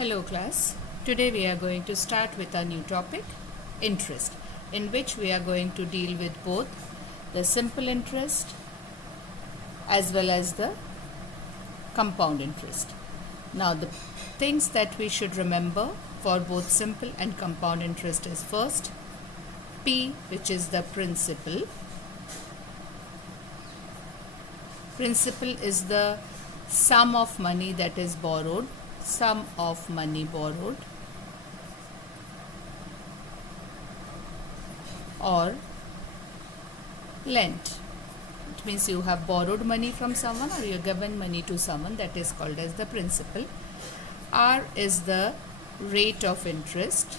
Hello class, today we are going to start with a new topic, interest, in which we are going to deal with both the simple interest as well as the compound interest. Now the things that we should remember for both simple and compound interest is first, P, which is the principal. Principal is the sum of money that is borrowed, sum of money borrowed, or lent. It means you have borrowed money from someone or you have given money to someone, that is called as the principal. R is the rate of interest,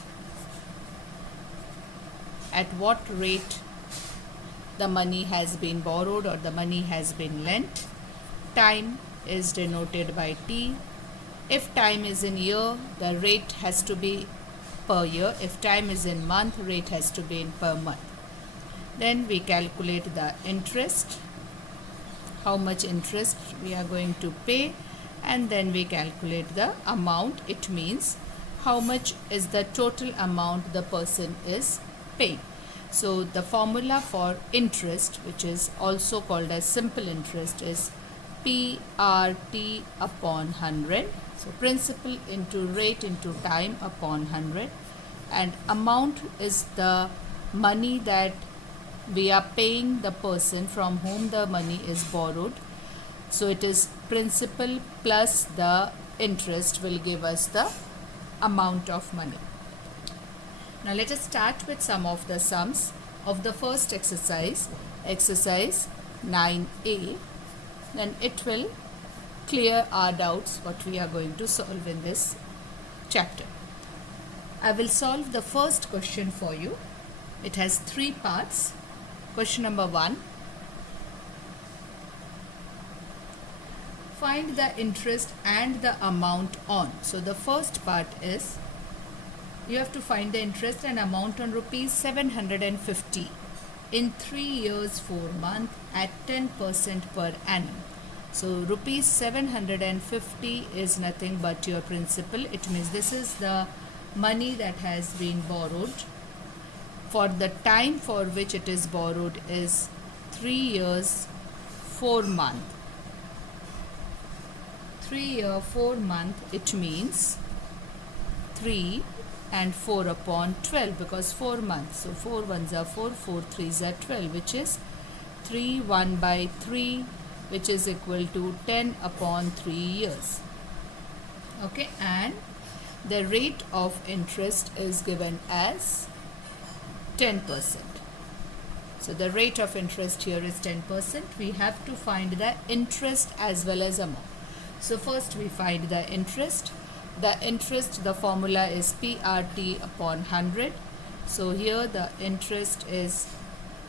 at what rate the money has been borrowed or the money has been lent. Time is denoted by T. If time is in year, the rate has to be per year. If time is in month, rate has to be in per month. Then we calculate the interest, how much interest we are going to pay, and then we calculate the amount. It means how much is the total amount the person is paying. So the formula for interest, which is also called as simple interest, is PRT upon 100. So principal into rate into time upon 100, and amount is the money that we are paying the person from whom the money is borrowed. So it is principal plus the interest will give us the amount of money. Now let us start with some of the sums of the first exercise, exercise 9A. Then it will clear our doubts what we are going to solve in this chapter. I will solve the first question for you. It has 3 parts. Question number 1. Find the interest and the amount on. So the first part is you have to find the interest and amount on rupees 750 in 3 years 4 months at 10% per annum. So rupees 750 is nothing but your principal. It means this is the money that has been borrowed. For the time for which it is borrowed is 3 years 4 months. 3 year 4 month, it means 3 and 4 upon 12, because 4 months. So 4 ones are 4, 4 threes are 12, which is 3 1 by 3, which is equal to 10 upon 3 years. Okay, and the rate of interest is given as 10%. So the rate of interest here is 10%. We have to find the interest as well as amount. So first we find the interest. The interest, the formula is PRT upon 100. So here the interest is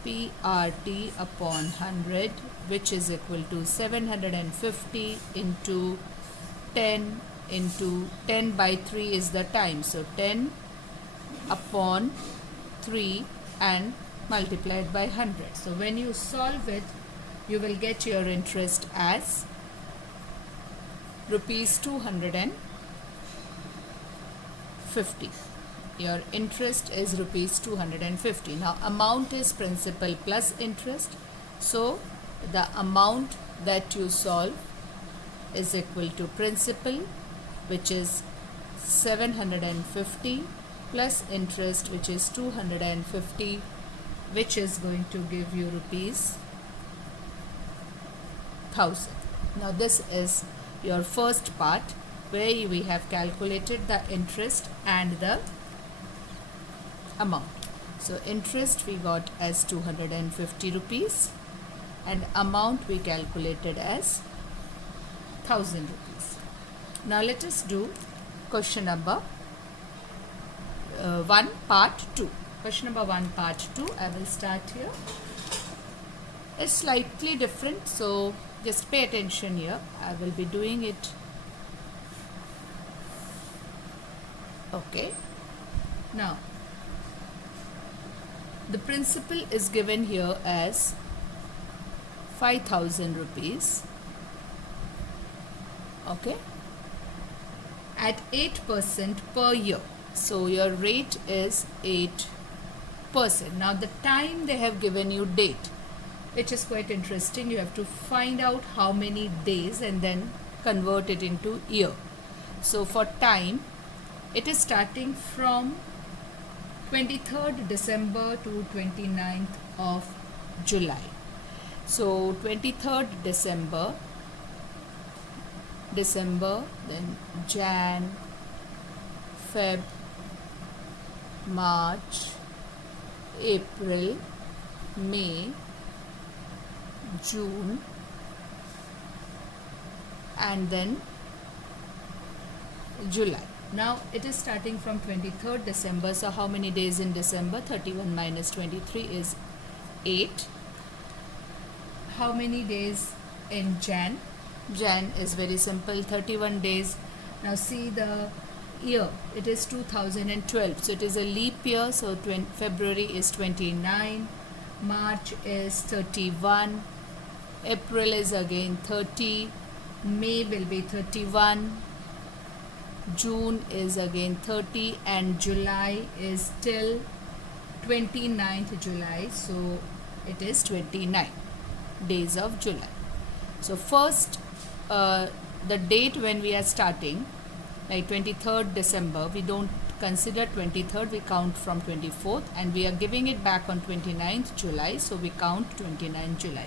PRT upon 100, which is equal to 750 into 10 into 10 by 3 is the time. So 10 upon 3 and multiplied by 100. So when you solve it, you will get your interest as rupees 250. Your interest is rupees 250. Now amount is principal plus interest. So the amount that you solve is equal to principal, which is 750 plus interest, which is 250, which is going to give you rupees 1000. Now this is your first part where we have calculated the interest and the amount. So interest we got as 250 rupees and amount we calculated as 1000 rupees. Now let us do question number 1 part 2. Question number 1 part 2. I will start here. It's slightly different, so just pay attention here. I will be doing it. Okay. Now the principal is given here as 5000 rupees. Okay. at 8% per year. So your rate is 8%. Now the time they have given you date, which is quite interesting. You have to find out how many days and then convert it into year. So for time, it is starting from 23rd December to 29th of July. So 23rd December, then Jan, Feb, March, April, May, June, and then July. Now it is starting from 23rd December. So how many days in December? 31 minus 23 is 8. How many days in Jan? Jan is very simple, 31 days. Now see the year, it is 2012. So it is a leap year. So February is 29, March is 31, April is again 30, May will be 31, June is again 30, and July is till 29th July. So it is 29 days of July. So first, the date when we are starting, like 23rd December, we don't consider 23rd, we count from 24th, and we are giving it back on 29th July, so we count 29th July.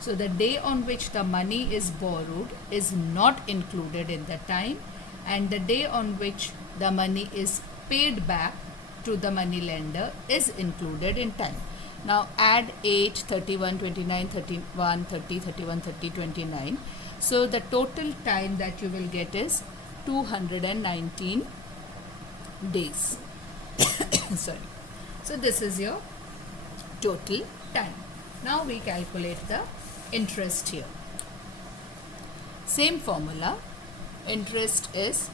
So the day on which the money is borrowed is not included in the time, and the day on which the money is paid back to the money lender is included in time. Now add 8, 31, 29, 31, 30, 31, 30, 29. So the total time that you will get is 219 days. Sorry. So this is your total time. Now we calculate the interest here. Same formula. Interest is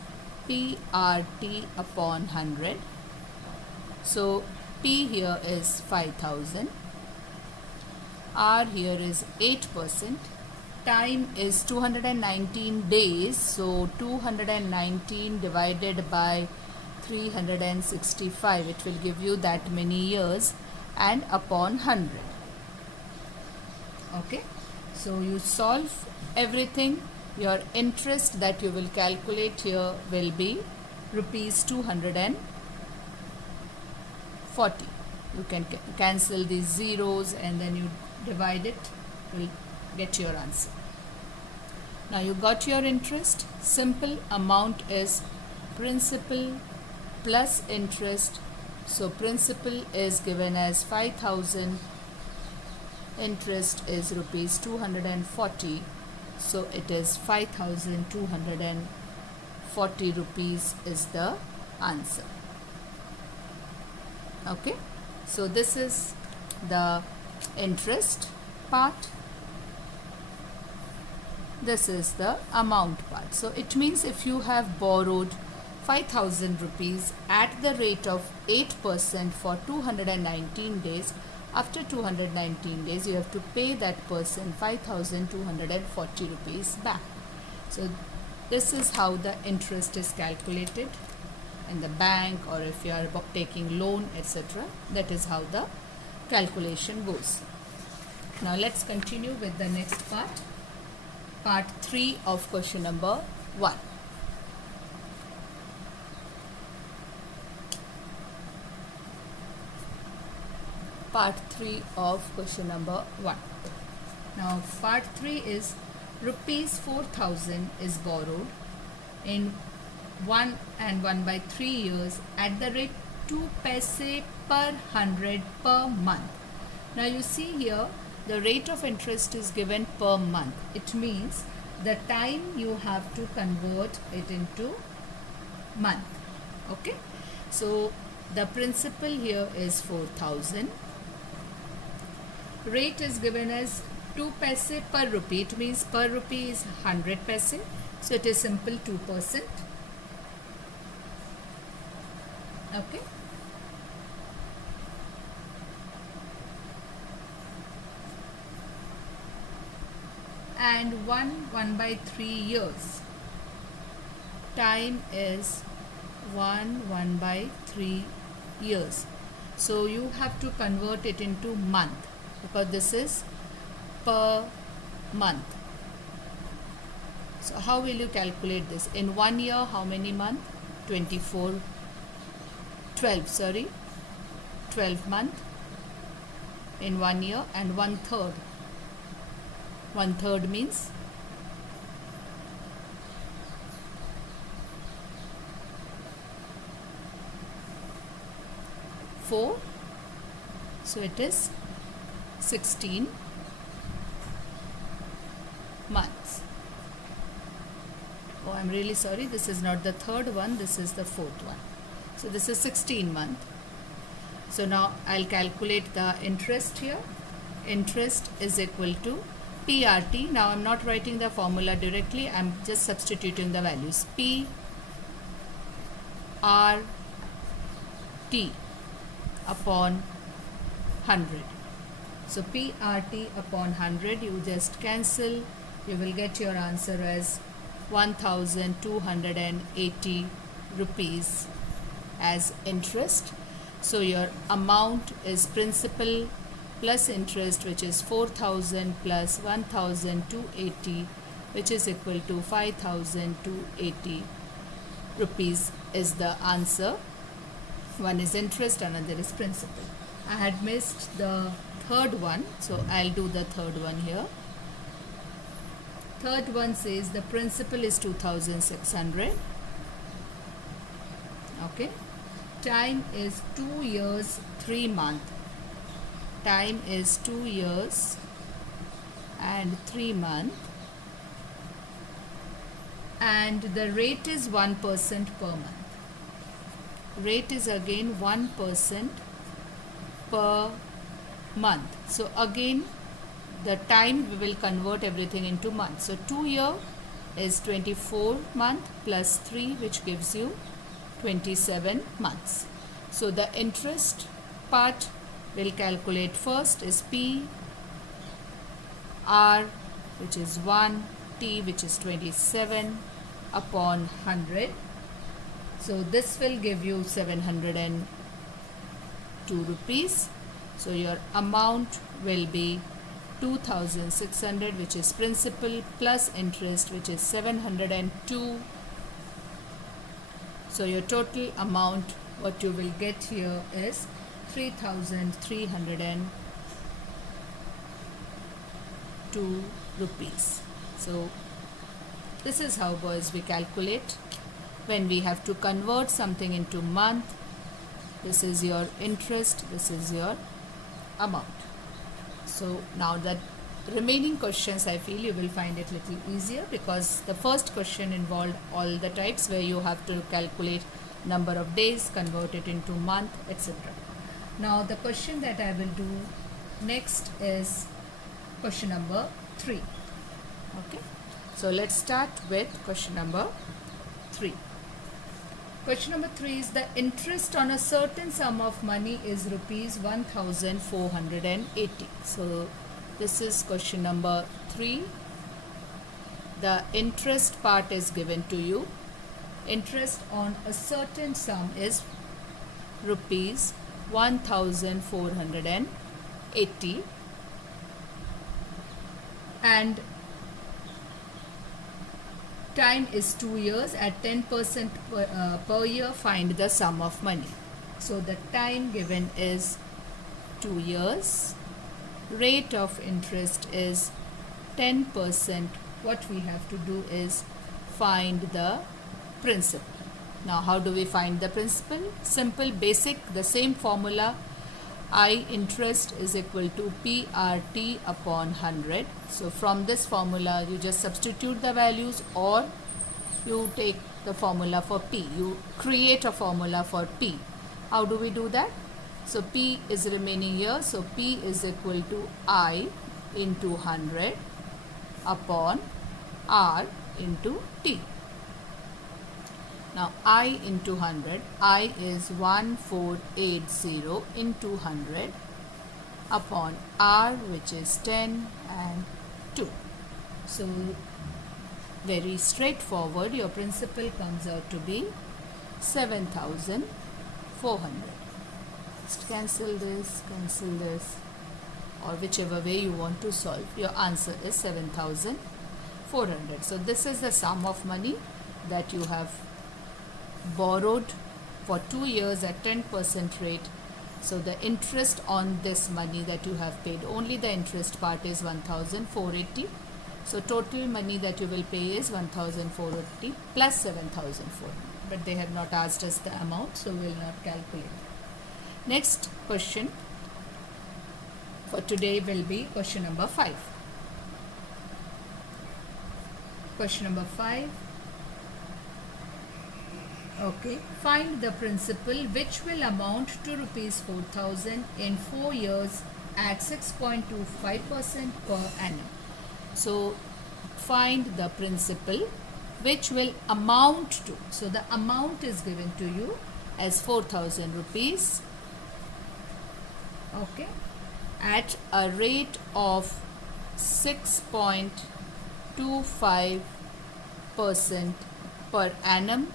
PRT upon 100. So P here is 5,000. R here is 8%. Time is 219 days. So 219 divided by 365. It will give you that many years, and upon 100. Okay. So you solve everything. Your interest that you will calculate here will be rupees 240. You can cancel these zeros and then you divide it, you will get your answer. Now you got your interest. Simple amount is principal plus interest. So principal is given as 5,000. Interest is rupees 240. So it is 5,240 rupees is the answer. Okay. So this is the interest part. This is the amount part. So it means if you have borrowed 5,000 rupees at the rate of 8% for 219 days, after 219 days you have to pay that person 5,240 rupees back. So this is how the interest is calculated in the bank, or if you are taking loan, etc. That is how the calculation goes. Now let's continue with the next part. Part 3 of question number 1. Part 3 of question number 1. Now part 3 is rupees 4,000 is borrowed in 1 and 1/3 years at the rate 2 paise per 100 per month. Now you see here the rate of interest is given per month. It means the time you have to convert it into month. Okay. So the principal here is 4,000. Rate is given as 2 paise per rupee. It means per rupee is 100 paise. So it is simple 2%. Okay. And 1/3 years. time is 1 by 3 years. So you have to convert it into month because this is per month. So how will you calculate this? In 1 year, how many months? 12 months in 1 year, and 1/3. 1/3 means 4. So it is 16 months. Oh, I'm really sorry, this is not the third one, this is the fourth one. So this is 16 month. So now I'll calculate the interest here. Interest is equal to PRT. Now I'm not writing the formula directly, I'm just substituting the values. PRT upon 100. So PRT upon 100, you just cancel, you will get your answer as 1280 rupees as interest. So your amount is principal plus interest, which is 4000 plus 1280, which is equal to 5280 rupees is the answer. One is interest, another is principal. I had missed the third one, so I'll do the third one here. Third one says the principal is 2600. Okay. Time is 2 years 3 months. Time is 2 years and 3 months. And the rate is 1% per month. Rate is again 1% per month. So again the time we will convert everything into months. So 2 year is 24 months plus 3, which gives you 27 months. So the interest part we'll calculate first is PR, which is 1, T, which is 27 upon 100. So this will give you 702 rupees. So your amount will be 2600, which is principal, plus interest, which is 702. So your total amount, what you will get here is 3302 rupees. So this is how, boys, we calculate when we have to convert something into month. This is your interest, this is your amount. So now the remaining questions, I feel you will find it little easier, because the first question involved all the types where you have to calculate number of days, convert it into month, etc. Now the question that I will do next is question number 3. Okay, so let's start with question number 3. Question number 3 is the interest on a certain sum of money is rupees 1480. So this is question number 3. The interest part is given to you. Interest on a certain sum is rupees 1480, and time is 2 years. At 10% per year, find the sum of money. So the time given is 2 years. Rate of interest is 10%. What we have to do is find the principal. Now how do we find the principal? Simple, basic, the same formula. I interest is equal to PRT upon 100. So from this formula you just substitute the values, or you take the formula for P. You create a formula for P. How do we do that? So P is remaining here. So P is equal to I into 100 upon R into T. Now I into 100, I is 1480 into 100 upon R, which is 10 and 2. So very straightforward. Your principal comes out to be 7,400. Just cancel this, or whichever way you want to solve. Your answer is 7,400. So this is the sum of money that you have borrowed for 2 years at 10% rate. So the interest on this money that you have paid, only the interest part is 1,480. So total money that you will pay is 1,480 plus 7,400. But they have not asked us the amount, so we will not calculate. Next question for today will be question number 5. Question number 5. Okay. Find the principal which will amount to rupees 4,000 in 4 years at 6.25% per annum. So find the principal which will amount to. So the amount is given to you as 4,000 rupees. Okay. At a rate of 6.25% per annum,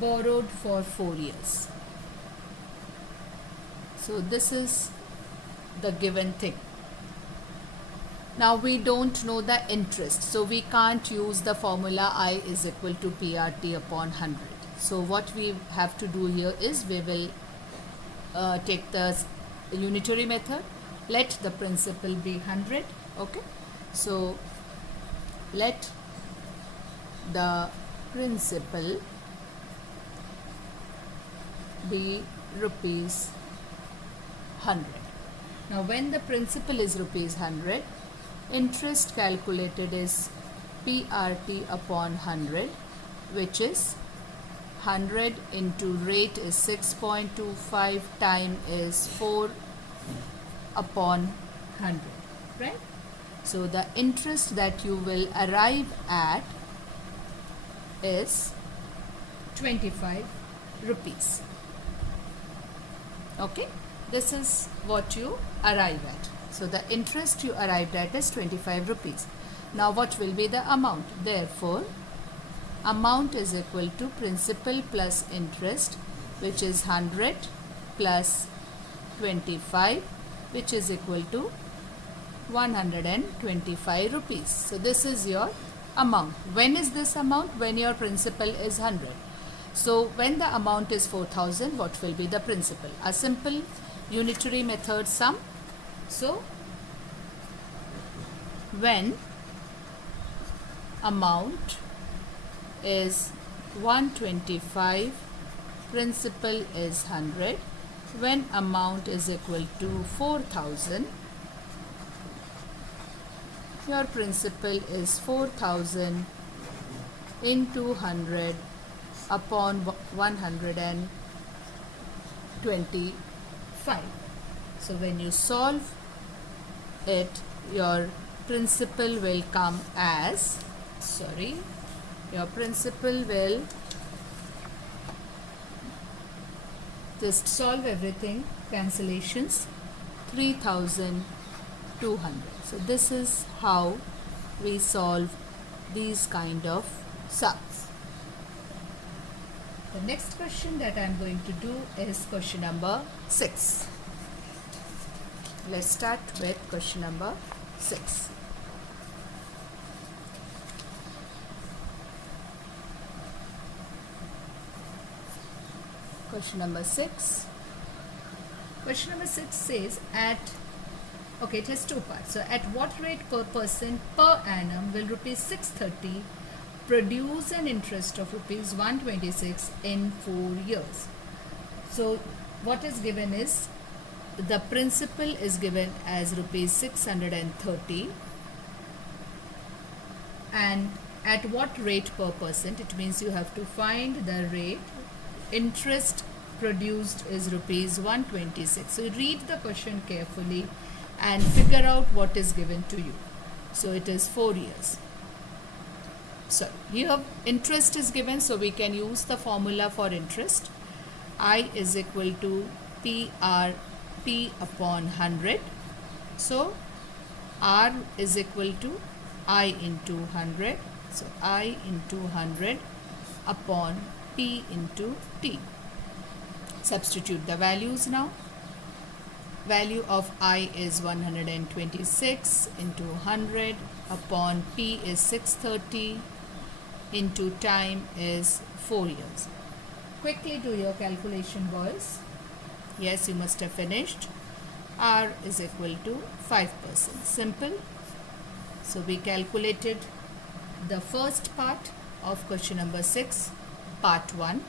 borrowed for 4 years. So this is the given thing. Now we don't know the interest, so we can't use the formula I is equal to PRT upon 100. So what we have to do here is we will take the unitary method. Let the principal be 100. Okay, so let the principal be rupees 100. Now when the principal is rupees 100, interest calculated is PRT upon 100, which is 100 into rate is 6.25, time is 4 upon 100, right? So the interest that you will arrive at is 25 rupees. Okay, this is what you arrive at. So the interest you arrived at is 25 rupees. Now what will be the amount? Therefore, amount is equal to principal plus interest, which is 100 plus 25, which is equal to 125 rupees. So this is your amount. When is this amount? When your principal is 100. So when the amount is 4,000, what will be the principal? A simple unitary method sum. So when amount is 125, principal is 100. When amount is equal to 4,000, your principal is 4,000 into 100 upon 125. So when you solve it, your principal will come as, your principal will, just solve everything, cancellations, 3,200. So this is how we solve these kind of sums. The next question that I am going to do is question number 6. Let's start with question number 6. Question number 6. Question number 6 says it has two parts. So at what rate per person per annum will rupees 630 produce an interest of rupees 126 in 4 years? So what is given is the principal is given as rupees 630, and at what rate per percent? It means you have to find the rate. Interest produced is rupees 126. So read the question carefully and figure out what is given to you. So it is 4 years. So here interest is given, so we can use the formula for interest. I is equal to PRT upon 100. So R is equal to I into 100. So I into 100 upon P into T. Substitute the values now. Value of I is 126 into 100 upon P is 630 into time is 4 years. Quickly do your calculation, boys. Yes, you must have finished. R is equal to 5%. Simple. So we calculated the first part of question number 6, part 1.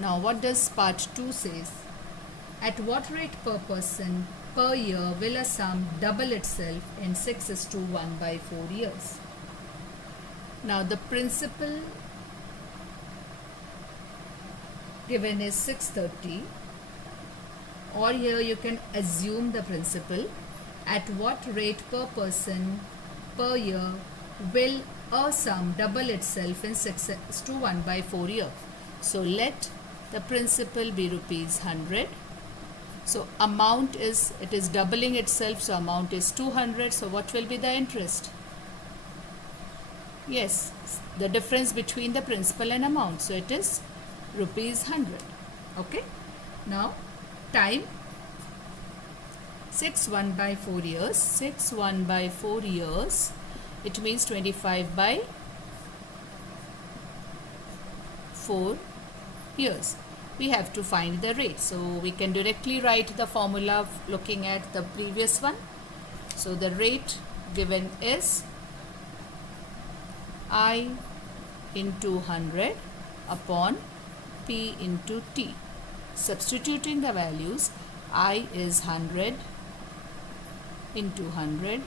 Now what does part 2 says? At what rate per person per year will a sum double itself in 6:1 by 4 years? Now the principal given is 630, or here you can assume the principal. At what rate per person per year will a sum double itself in 6:1 by 4 year? So let the principal be rupees 100. So amount is, it is doubling itself, so amount is 200. So what will be the interest? Yes, the difference between the principal and amount. So it is rupees 100. Okay. Now time, 6:1 by 4 years. 6:1 by 4 years. It means 25 by 4 years. We have to find the rate. So we can directly write the formula looking at the previous one. So the rate given is I into 100 upon P into T. Substituting the values, I is 100 into 100,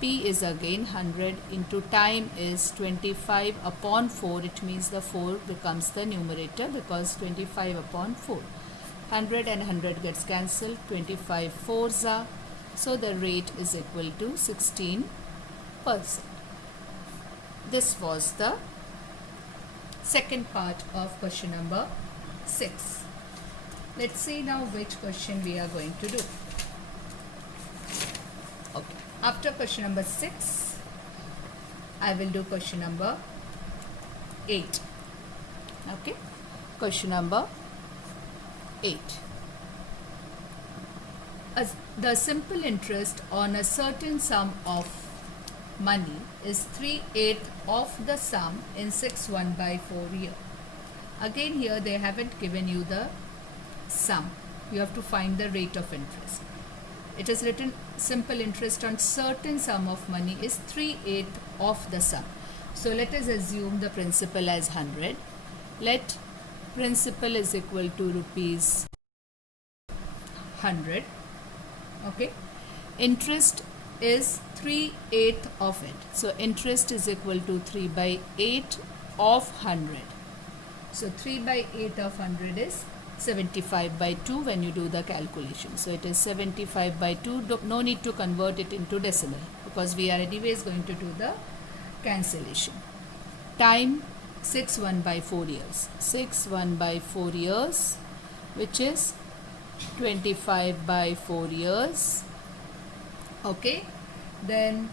P is again 100 into time is 25 upon 4. It means the 4 becomes the numerator because 25 upon 4. 100 and 100 gets cancelled. 25 fours are. So the rate is equal to 16%. This was the second part of question number 6. Let's see now which question we are going to do. Okay. After question number 6, I will do question number 8. Okay. Question number 8. The simple interest on a certain sum of money is 3/8 of the sum in 6:1 by 4 year. Again here they haven't given you the sum. You have to find the rate of interest. It is written simple interest on certain sum of money is 3/8 of the sum. So let us assume the principal as 100. Let principal is equal to rupees 100. Okay. Interest is 3/8 of it. So interest is equal to 3/8 of 100. So 3/8 of 100 is 75 by 2 when you do the calculation. So it is 75 by 2. No need to convert it into decimal because we are anyways going to do the cancellation. Time 6:1 by 4 years. 6:1 by 4 years, which is 25 by 4 years. Okay. Then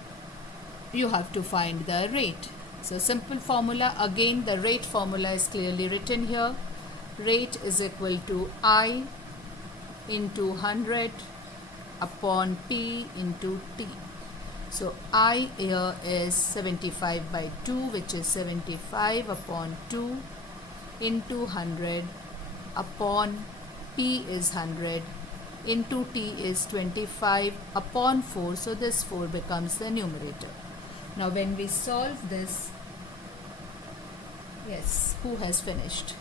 you have to find the rate. So simple formula, again the rate formula is clearly written here. Rate is equal to I into 100 upon P into T. So I here is 75 by 2, which is 75 upon 2 into 100 upon P is 100 into T is 25 upon 4. So this 4 becomes the numerator. Now when we solve this, yes, who has finished?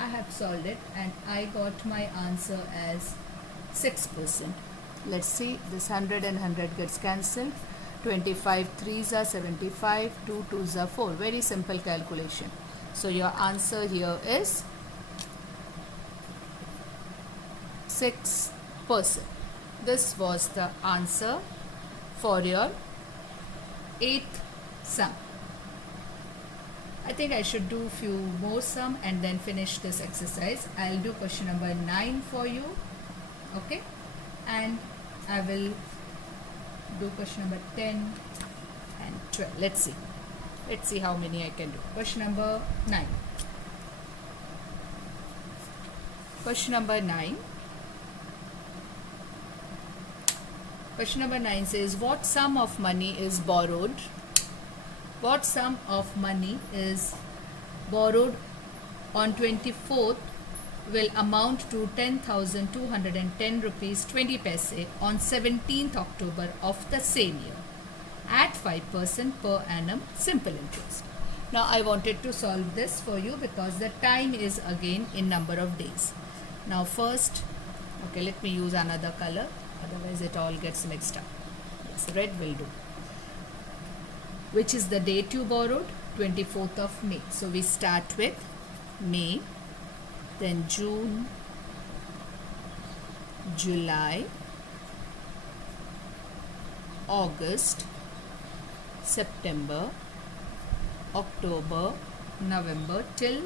I have solved it and I got my answer as 6%. Let's see, this 100 and 100 gets cancelled. 25 3s are 75, 2 2s are 4. Very simple calculation. So your answer here is 6%. This was the answer for your 8th sum. I think I should do few more sum and then finish this exercise. I'll do question number 9 for you. Okay. And I will do question number 10 and 12. Let's see. Let's see how many I can do. Question number 9. Question number 9. Question number 9 says, what sum of money is borrowed? What sum of money is borrowed on 24th will amount to 10,210 rupees 20 paise on 17th October of the same year at 5% per annum simple interest. Now I wanted to solve this for you because the time is again in number of days. Now first, okay, let me use another color, otherwise it all gets mixed up. Yes, red will do. Which is the date you borrowed? 24th of May. So we start with May, then June, July, August, September, October, November till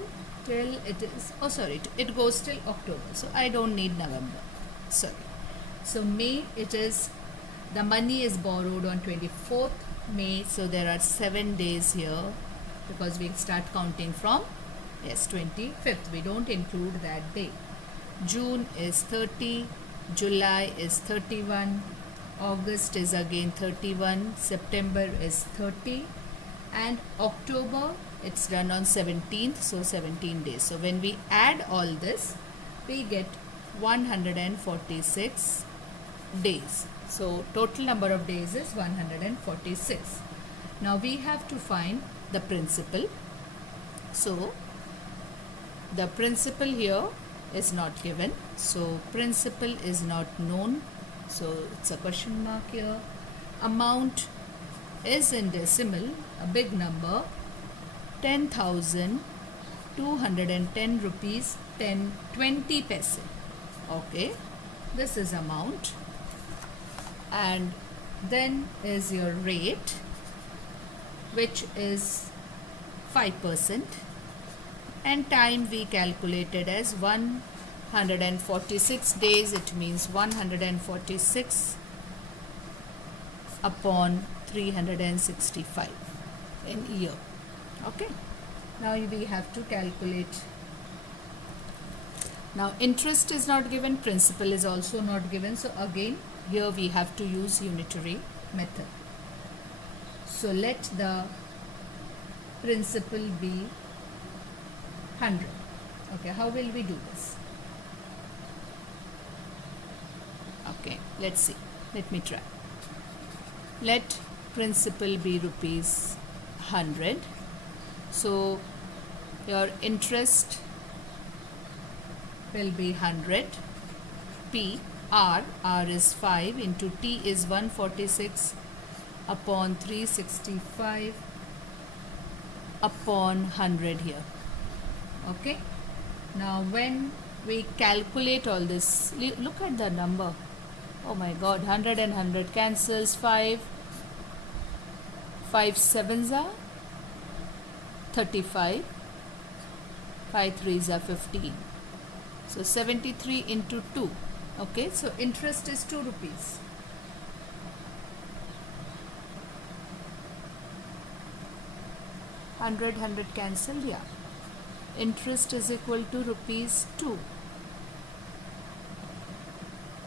it is, oh sorry, it goes till October. So I don't need November. Sorry. So May, it is, the money is borrowed on 24th May. So there are 7 days here because we start counting from, yes, 25th. We don't include that day. June is 30, July is 31, August is again 31, September is 30, and October, it's done on 17th, so 17 days. So when we add all this, we get 146 days. So total number of days is 146. Now we have to find the principal. So the principal here is not given, so principal is not known, so it's a question mark here. Amount is in decimal, a big number, 10,210 rupees 20 paise. Okay, this is amount. And then is your rate, which is 5%, and time we calculated as 146 days. It means 146 upon 365 in year. Okay, now we have to calculate. Now interest is not given, principal is also not given, so again here we have to use unitary method. So let the principal be 100. Okay, how will we do this? Okay, let's see. Let me try. Let principal be rupees 100. So your interest will be 100. P, R is 5 into T is 146 upon 365 upon 100 here. Okay. Now when we calculate all this, look at the number. Oh my God, 100 and 100 cancels. 5 sevens are 35, 5 threes are 15. So 73 into 2. Okay, so interest is 2 rupees. Hundred cancelled, yeah. Interest is equal to rupees 2.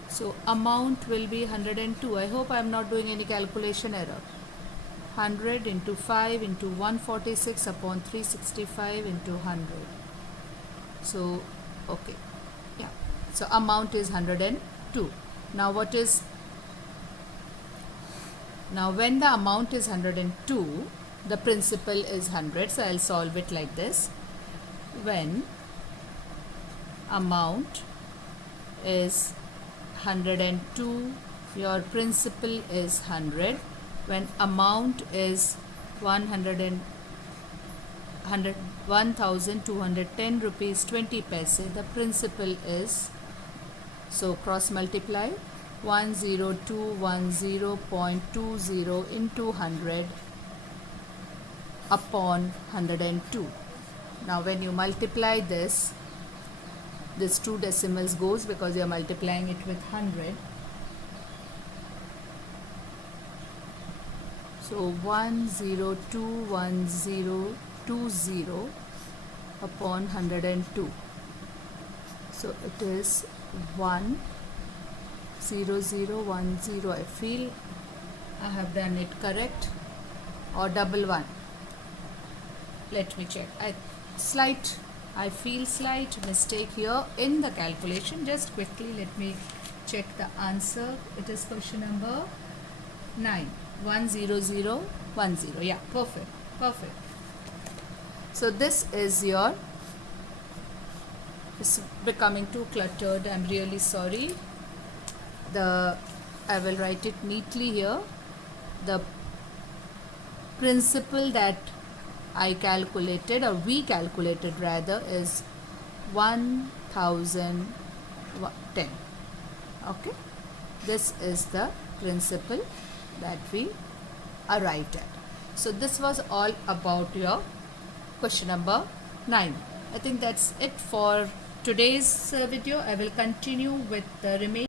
So amount will be 102. I hope I am not doing any calculation error. 100 into 5 into 146 upon 365 into 100. So, okay. Yeah. So amount is 102. Now what is, now when the amount is 102, the principal is 100. So I'll solve it like this. When amount is 102, your principal is 100. When amount is 1,210 rupees 20 paise, the principal is, so cross multiply, 10210.20 into 100 upon 102. Now when you multiply this 2 decimals goes because you are multiplying it with 100. So 1021020 upon 102. So it is 10010. I feel I have done it correct, or double one. Let me check. I feel slight mistake here in the calculation. Just quickly let me check the answer. It is question number 9. 10010. Yeah, perfect. So this is your, it's becoming too cluttered. I'm really sorry. I will write it neatly here. The principal that I calculated, or we calculated rather, is 1010. Okay, this is the principal that we arrived at. So this was all about your question number 9. I think that's it for today's video. I will continue with the remaining